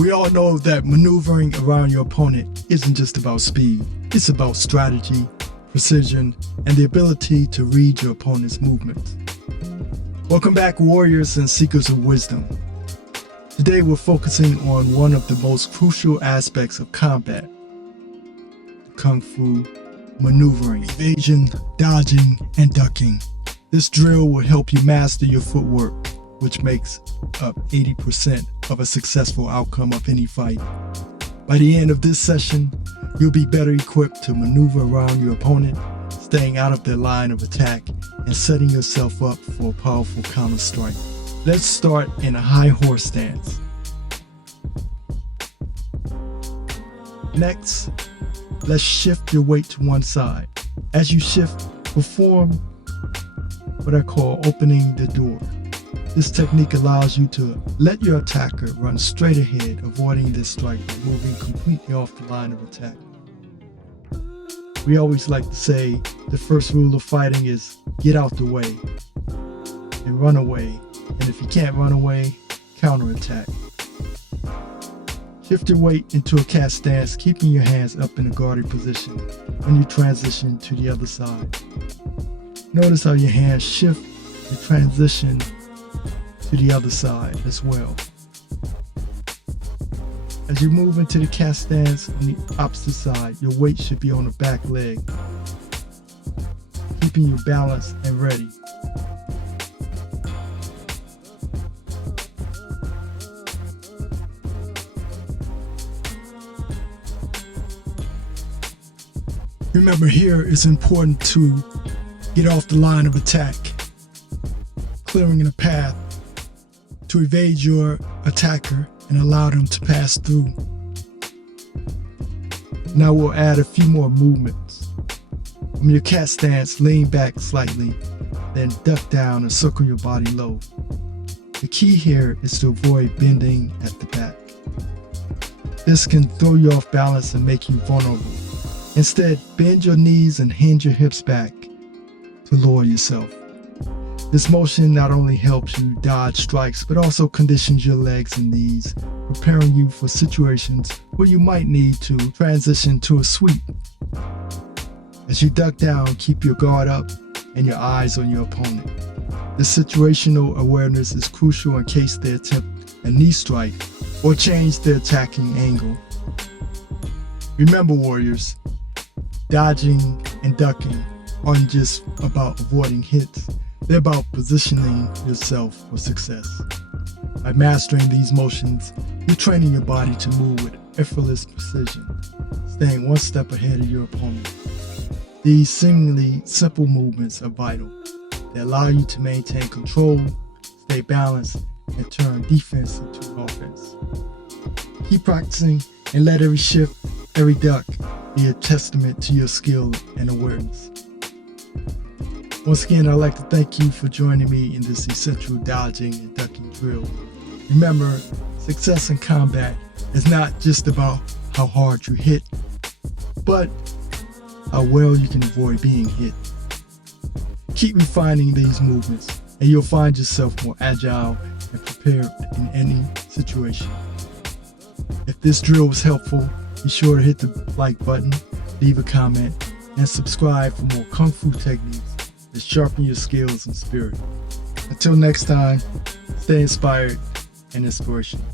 We all know that maneuvering around your opponent isn't just about speed. It's about strategy, precision, and the ability to read your opponent's movements. Welcome back, warriors and seekers of wisdom. Today we're focusing on one of the most crucial aspects of combat, Kung Fu maneuvering, evasion, dodging, and ducking. This drill will help you master your footwork, which makes up 80% of a successful outcome of any fight. By the end of this session, you'll be better equipped to maneuver around your opponent, staying out of their line of attack, and setting yourself up for a powerful counter strike. Let's start in a high horse stance. Next, let's shift your weight to one side. As you shift, perform what I call opening the door. This technique allows you to let your attacker run straight ahead, avoiding this strike by moving completely off the line of attack. We always like to say the first rule of fighting is get out the way and run away. And if you can't run away, counterattack. Shift your weight into a cat stance, keeping your hands up in a guarded position when you transition to the other side. Notice how your hands shift to transition to the other side as well. As you move into the cat stance on the opposite side, your weight should be on the back leg, keeping you balanced and ready. Remember, here it's important to get off the line of attack, clearing the path to evade your attacker and allow them to pass through. Now we'll add a few more movements. From your cat stance, lean back slightly, then duck down and circle your body low. The key here is to avoid bending at the back. This can throw you off balance and make you vulnerable. Instead, bend your knees and hinge your hips back to lower yourself. This motion not only helps you dodge strikes, but also conditions your legs and knees, preparing you for situations where you might need to transition to a sweep. As you duck down, keep your guard up and your eyes on your opponent. This situational awareness is crucial in case they attempt a knee strike or change their attacking angle. Remember, warriors, dodging and ducking aren't just about avoiding hits, they're about positioning yourself for success. By mastering these motions, you're training your body to move with effortless precision, staying one step ahead of your opponent. These seemingly simple movements are vital. They allow you to maintain control, stay balanced, and turn defense into offense. Keep practicing and let every shift, every duck, be a testament to your skill and awareness. Once again, I'd like to thank you for joining me in this essential dodging and ducking drill. Remember, success in combat is not just about how hard you hit, but how well you can avoid being hit. Keep refining these movements, and you'll find yourself more agile and prepared in any situation. If this drill was helpful, be sure to hit the like button, leave a comment, and subscribe for more Kung Fu techniques that sharpen your skills and spirit. Until next time, stay inspired and inspirational.